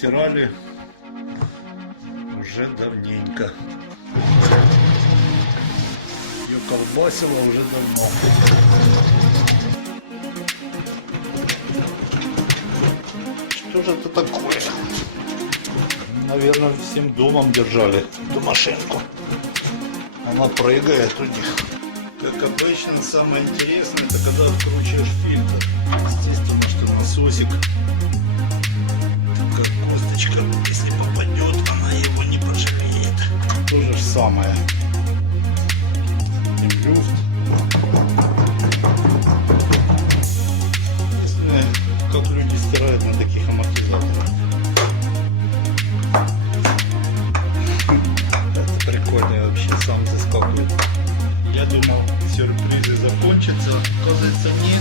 стирали уже давненько. Ее колбасило уже давно. Что же это такое? Наверное, всем домом держали эту машинку. Она прыгает у них. Как обычно, самое интересное, это когда откручиваешь фильтр. Естественно, что насосик, как косточка, если попадет, она его не пожалеет. То же самое. Люфт. Единственное, как люди стирают на таких амортизаторах. Это прикольно вообще, сам заскакивает. Я думал, сюрпризы закончатся. Оказывается, нет.